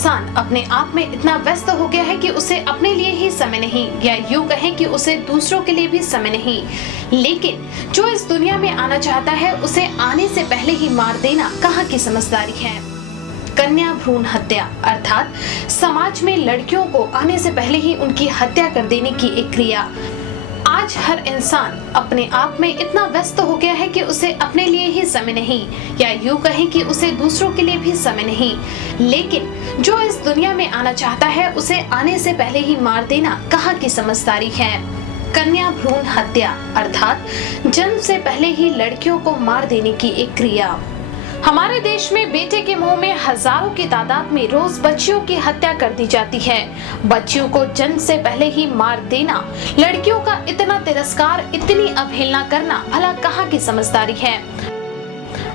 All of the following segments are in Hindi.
इंसान अपने आप में इतना व्यस्त हो गया है कि उसे अपने लिए ही समय नहीं, या यूं कहें कि उसे दूसरों के लिए भी समय नहीं। लेकिन जो इस दुनिया में आना चाहता है उसे आने से पहले ही मार देना कहाँ की समझदारी है। कन्या भ्रूण हत्या अर्थात समाज में लड़कियों को आने से पहले ही उनकी हत्या कर देने की एक क्रिया। आज हर इंसान अपने आप में इतना व्यस्त हो गया है कि उसे अपने लिए ही समय नहीं, या यूं कहें कि उसे दूसरों के लिए भी समय नहीं। लेकिन जो इस दुनिया में आना चाहता है उसे आने से पहले ही मार देना कहाँ की समझदारी है। कन्या भ्रूण हत्या अर्थात जन्म से पहले ही लड़कियों को मार देने की एक क्रिया। हमारे देश में बेटे के मुंह में हजारों की तादाद में रोज बच्चियों की हत्या कर दी जाती है। बच्चियों को जन्म से पहले ही मार देना, लड़कियों का इतना तिरस्कार, इतनी अवहेलना करना भला कहाँ की समझदारी है।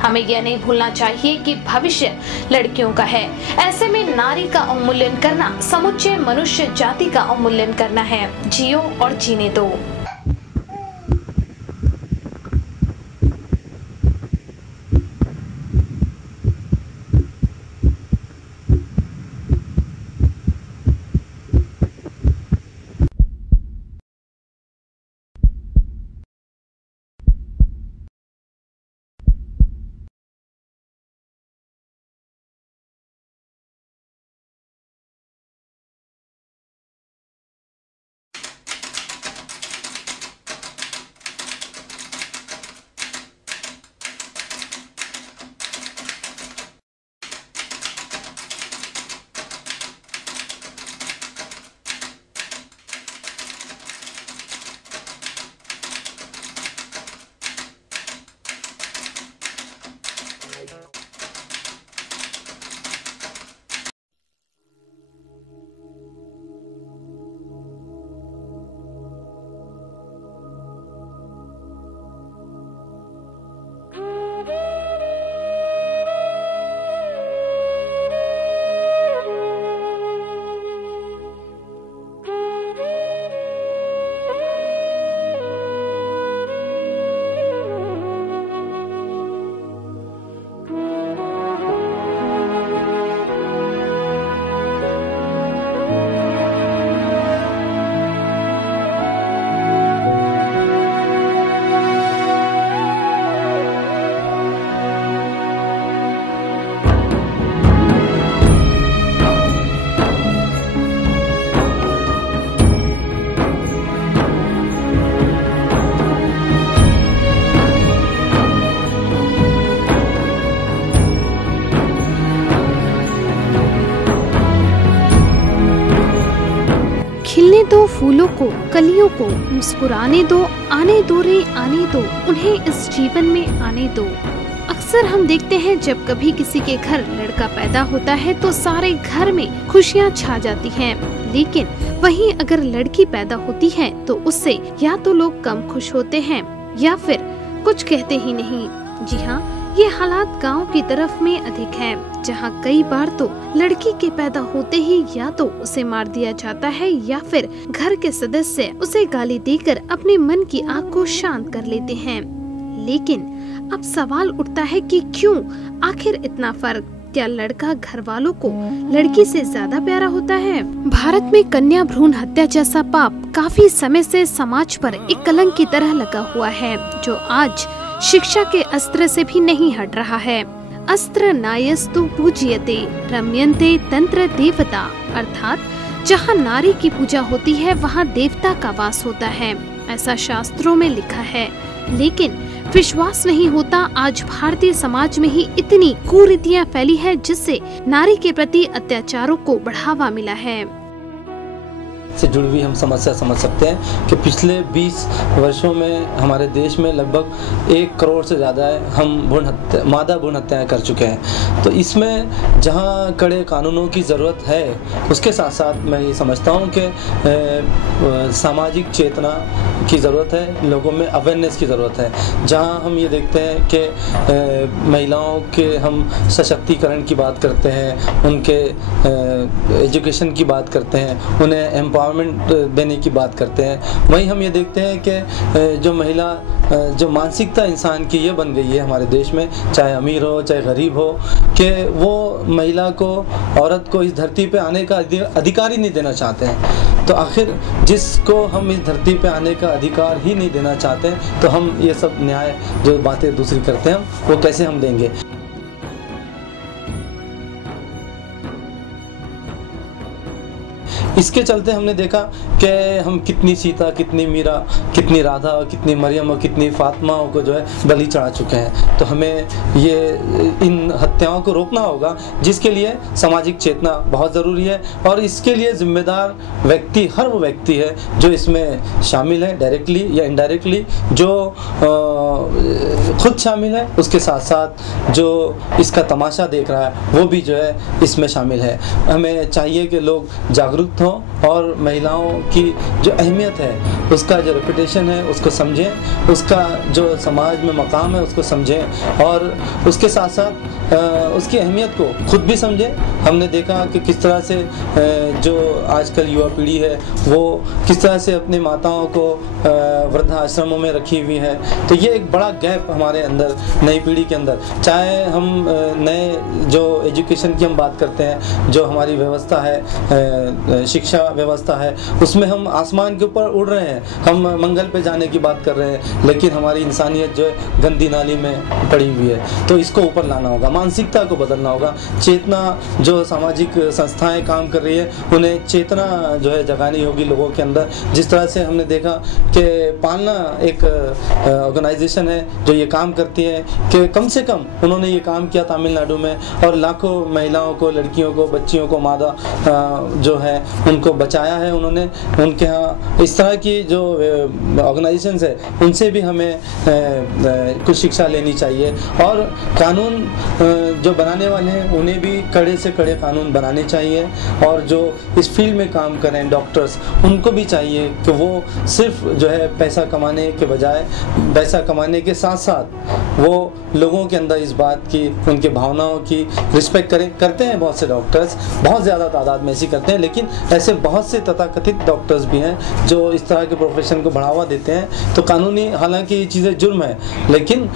हमें यह नहीं भूलना चाहिए कि भविष्य लड़कियों का है। ऐसे में नारी का अवमूल्यन करना समुच्चय मनुष्य जाति का अवमूल्यन करना है। जियो और जीने दो। खिलने दो फूलों को, कलियों को, मुस्कुराने दो, आने दो रे आने दो, उन्हें इस जीवन में आने दो। अक्सर हम देखते हैं जब कभी किसी के घर लड़का पैदा होता है तो सारे घर में खुशियां छा जाती हैं। लेकिन वहीं अगर लड़की पैदा होती है तो उससे या तो लोग कम खुश होते हैं या फिर कुछ कहते ही नहीं। जी हाँ, ये हालात गांव की तरफ में अधिक है, जहां कई बार तो लड़की के पैदा होते ही या तो उसे मार दिया जाता है या फिर घर के सदस्य उसे गाली देकर अपने मन की आग को शांत कर लेते हैं। लेकिन अब सवाल उठता है कि क्यों आखिर इतना फर्क? क्या लड़का घर वालों को लड़की से ज्यादा प्यारा होता है? भारत में कन्या भ्रूण हत्या जैसा पाप काफी समय से समाज पर एक कलंक की तरह लगा हुआ है, जो आज शिक्षा के अस्त्र से भी नहीं हट रहा है। अस्त्र नायस्तु पूज्यते रम्यन्ते तंत्र देवता अर्थात जहाँ नारी की पूजा होती है वहाँ देवता का वास होता है, ऐसा शास्त्रों में लिखा है। लेकिन विश्वास नहीं होता, आज भारतीय समाज में ही इतनी कुरीतियां फैली है जिससे नारी के प्रति अत्याचारों को बढ़ावा मिला है। से जुड़ी हुई हम समस्या समझ सकते हैं कि पिछले 20 वर्षों में हमारे देश में लगभग 1 करोड़ से ज़्यादा हम मादा भ्रूण हत्याएँ कर चुके हैं। तो इसमें जहां कड़े कानूनों की ज़रूरत है, उसके साथ साथ मैं ये समझता हूं कि सामाजिक चेतना की ज़रूरत है, लोगों में अवेयरनेस की ज़रूरत है। जहां हम ये देखते हैं कि महिलाओं के हम सशक्तिकरण की बात करते हैं, उनके एजुकेशन की बात करते हैं, उन्हें एम्पावरमेंट देने की बात करते हैं, वहीं हम ये देखते हैं कि जो महिला जो मानसिकता इंसान की ये बन गई है हमारे देश में, चाहे अमीर हो चाहे गरीब हो, कि वो महिला को, औरत को इस धरती पे आने का अधिकार ही नहीं देना चाहते हैं। तो आखिर जिसको हम इस धरती पे आने का अधिकार ही नहीं देना चाहते हैं, तो हम ये सब न्याय जो बातें दूसरी करते हैं वो कैसे हम देंगे। इसके चलते हमने देखा कि हम कितनी सीता, कितनी मीरा, कितनी राधा, कितनी मरियम और कितनी फातिमाओं को जो है बलि चढ़ा चुके हैं। तो हमें ये इन हत्याओं को रोकना होगा, जिसके लिए सामाजिक चेतना बहुत ज़रूरी है और इसके लिए जिम्मेदार व्यक्ति हर वो व्यक्ति है जो इसमें शामिल है, डायरेक्टली या इनडायरेक्टली, जो खुद शामिल है, उसके साथ साथ जो इसका तमाशा देख रहा है वो भी जो है इसमें शामिल है। हमें चाहिए कि लोग जागरूक हों और महिलाओं की जो अहमियत है, उसका जो रेपुटेशन है उसको समझें, उसका जो समाज में मकाम है उसको समझें और उसके साथ साथ उसकी अहमियत को खुद भी समझें। हमने देखा कि किस तरह से जो आजकल युवा पीढ़ी है वो किस तरह से अपनी माताओं को वृद्धाश्रमों में रखी हुई है। तो ये एक बड़ा गैप हमारे अंदर, नई पीढ़ी के अंदर, चाहे हम नए जो एजुकेशन की हम बात करते हैं, जो हमारी व्यवस्था है, शिक्षा व्यवस्था है, उसमें हम आसमान के ऊपर उड़ रहे हैं, हम मंगल पे जाने की बात कर रहे हैं, लेकिन हमारी इंसानियत जो है गंदी नाली में पड़ी हुई है। तो इसको ऊपर लाना होगा, मानसिकता को बदलना होगा, चेतना, जो सामाजिक संस्थाएं काम कर रही है उन्हें चेतना जो है जगानी होगी लोगों के अंदर। जिस तरह से हमने देखा कि पालना एक ऑर्गेनाइजेशन है जो ये काम करती है कि कम से कम उन्होंने ये काम किया तमिलनाडु में और लाखों महिलाओं को, लड़कियों को, बच्चियों को, मादा जो है उनको बचाया है उन्होंने। उनके यहाँ इस तरह की जो ऑर्गेनाइजेशंस है उनसे भी हमें कुछ शिक्षा लेनी चाहिए और कानून जो बनाने वाले हैं उन्हें भी कड़े से कड़े कानून बनाने चाहिए और जो इस फील्ड में काम कर रहे हैं डॉक्टर्स, उनको भी चाहिए कि वो सिर्फ जो है पैसा कमाने के बजाय, पैसा कमाने के साथ साथ वो लोगों के अंदर इस बात की, उनके भावनाओं की रिस्पेक्ट करते हैं। बहुत से डॉक्टर्स, बहुत ज़्यादा तादाद में ऐसी करते हैं, लेकिन ऐसे बहुत से तथाकथित डॉक्टर्स भी हैं जो इस तरह के प्रोफेशन को बढ़ावा देते हैं। तो कानूनी, हालांकि ये चीज़ें जुर्म है, लेकिन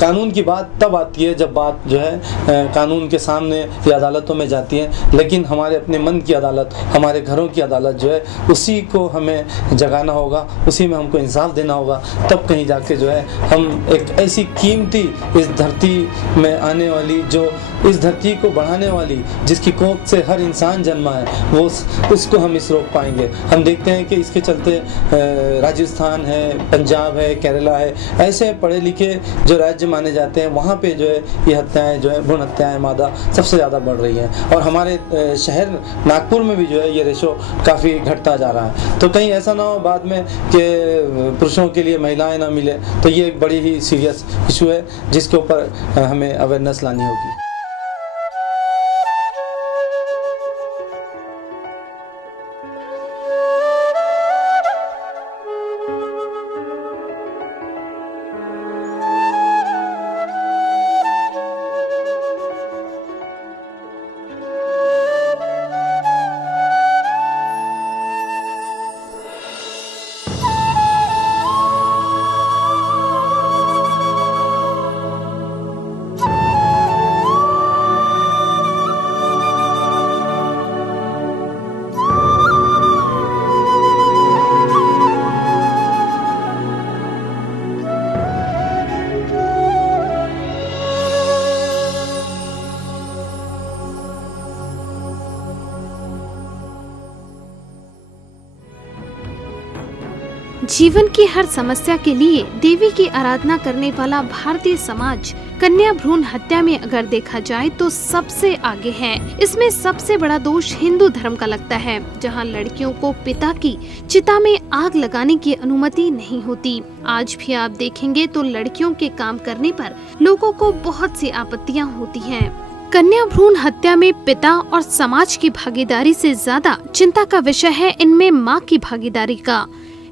कानून की बात तब आती है जब बात जो है कानून के सामने या अदालतों में जाती है। लेकिन हमारे अपने मन की अदालत, हमारे घरों की अदालत जो है, उसी को हमें जगाना होगा, उसी में हमको इंसाफ देना होगा। तब कहीं जाके जो है हम एक ऐसी कीमती इस धरती में आने वाली, जो इस धरती को बढ़ाने वाली, जिसकी कोख से हर इंसान जन्मा है, वो उसको हम इस रोक पाएंगे। हम देखते हैं कि इसके चलते राजस्थान है, पंजाब है, केरला है, ऐसे पढ़े लिखे जो राज्य माने जाते हैं, वहाँ पे जो है ये हत्याएं जो है, भ्रूण हत्याएं मादा सबसे ज़्यादा बढ़ रही हैं और हमारे शहर नागपुर में भी जो है ये रेशो काफ़ी घटता जा रहा है। तो कहीं ऐसा ना हो बाद में कि पुरुषों के लिए महिलाएं ना मिले। तो ये एक बड़ी ही सीरियस इशू है जिसके ऊपर हमें अवेयरनेस लानी होगी। जीवन की हर समस्या के लिए देवी की आराधना करने वाला भारतीय समाज कन्या भ्रूण हत्या में अगर देखा जाए तो सबसे आगे है। इसमें सबसे बड़ा दोष हिंदू धर्म का लगता है, जहां लड़कियों को पिता की चिता में आग लगाने की अनुमति नहीं होती। आज भी आप देखेंगे तो लड़कियों के काम करने पर लोगों को बहुत सी आपत्तियां होती हैं। कन्या भ्रूण हत्या में पिता और समाज की भागीदारी से ज्यादा चिंता का विषय है इनमें माँ की भागीदारी का।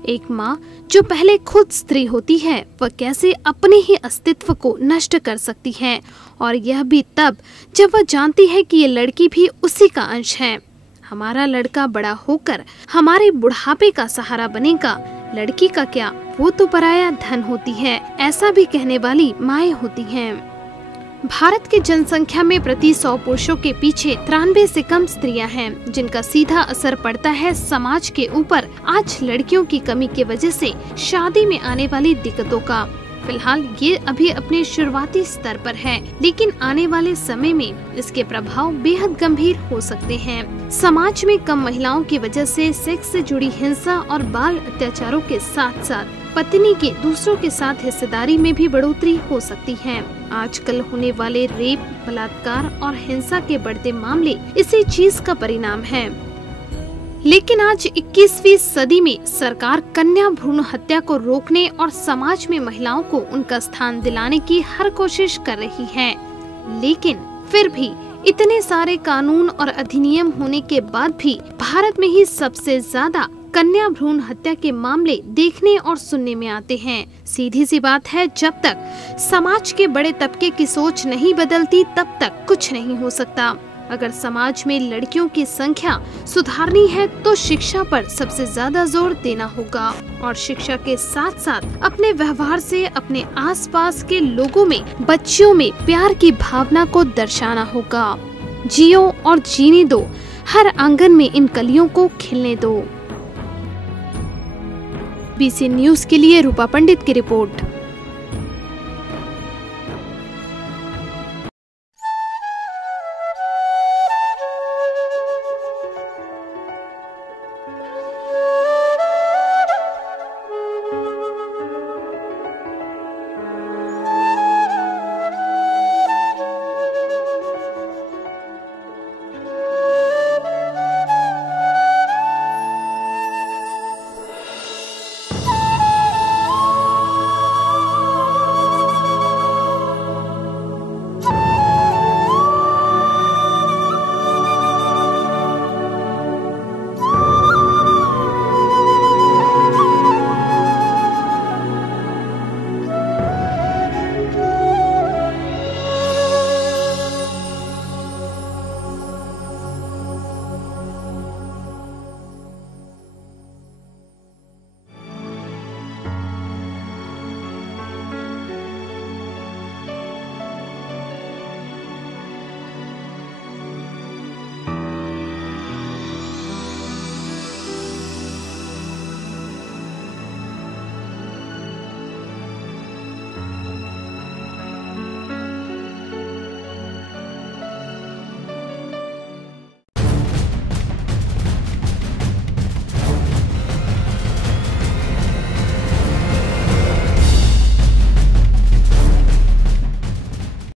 एक माँ जो पहले खुद स्त्री होती है, वह कैसे अपने ही अस्तित्व को नष्ट कर सकती है, और यह भी तब जब वह जानती है कि ये लड़की भी उसी का अंश है। हमारा लड़का बड़ा होकर हमारे बुढ़ापे का सहारा बनेगा, लड़की का क्या, वो तो पराया धन होती है, ऐसा भी कहने वाली माएँ होती हैं। भारत की जनसंख्या में प्रति 100 पुरुषों के पीछे 93 से कम स्त्रियां हैं, जिनका सीधा असर पड़ता है समाज के ऊपर आज लड़कियों की कमी की वजह से शादी में आने वाली दिक्कतों का। फिलहाल ये अभी अपने शुरुआती स्तर पर है, लेकिन आने वाले समय में इसके प्रभाव बेहद गंभीर हो सकते हैं। समाज में कम महिलाओं की वजह से सेक्स से जुड़ी हिंसा और बाल अत्याचारों के साथ साथ पत्नी के दूसरों के साथ हिस्सेदारी में भी बढ़ोतरी हो सकती है। आजकल होने वाले रेप, बलात्कार और हिंसा के बढ़ते मामले इसी चीज का परिणाम है। लेकिन आज 21वीं सदी में सरकार कन्या भ्रूण हत्या को रोकने और समाज में महिलाओं को उनका स्थान दिलाने की हर कोशिश कर रही है। लेकिन फिर भी इतने सारे कानून और अधिनियम होने के बाद भी भारत में ही सबसे ज्यादा कन्या भ्रूण हत्या के मामले देखने और सुनने में आते हैं। सीधी सी बात है, जब तक समाज के बड़े तबके की सोच नहीं बदलती तब तक कुछ नहीं हो सकता। अगर समाज में लड़कियों की संख्या सुधारनी है तो शिक्षा पर सबसे ज्यादा जोर देना होगा और शिक्षा के साथ साथ अपने व्यवहार से अपने आसपास के लोगों में, बच्चियों में प्यार की भावना को दर्शाना होगा। जियो और जीने दो, हर आंगन में इन कलियों को खिलने दो। BC न्यूज के लिए रूपा पंडित की रिपोर्ट।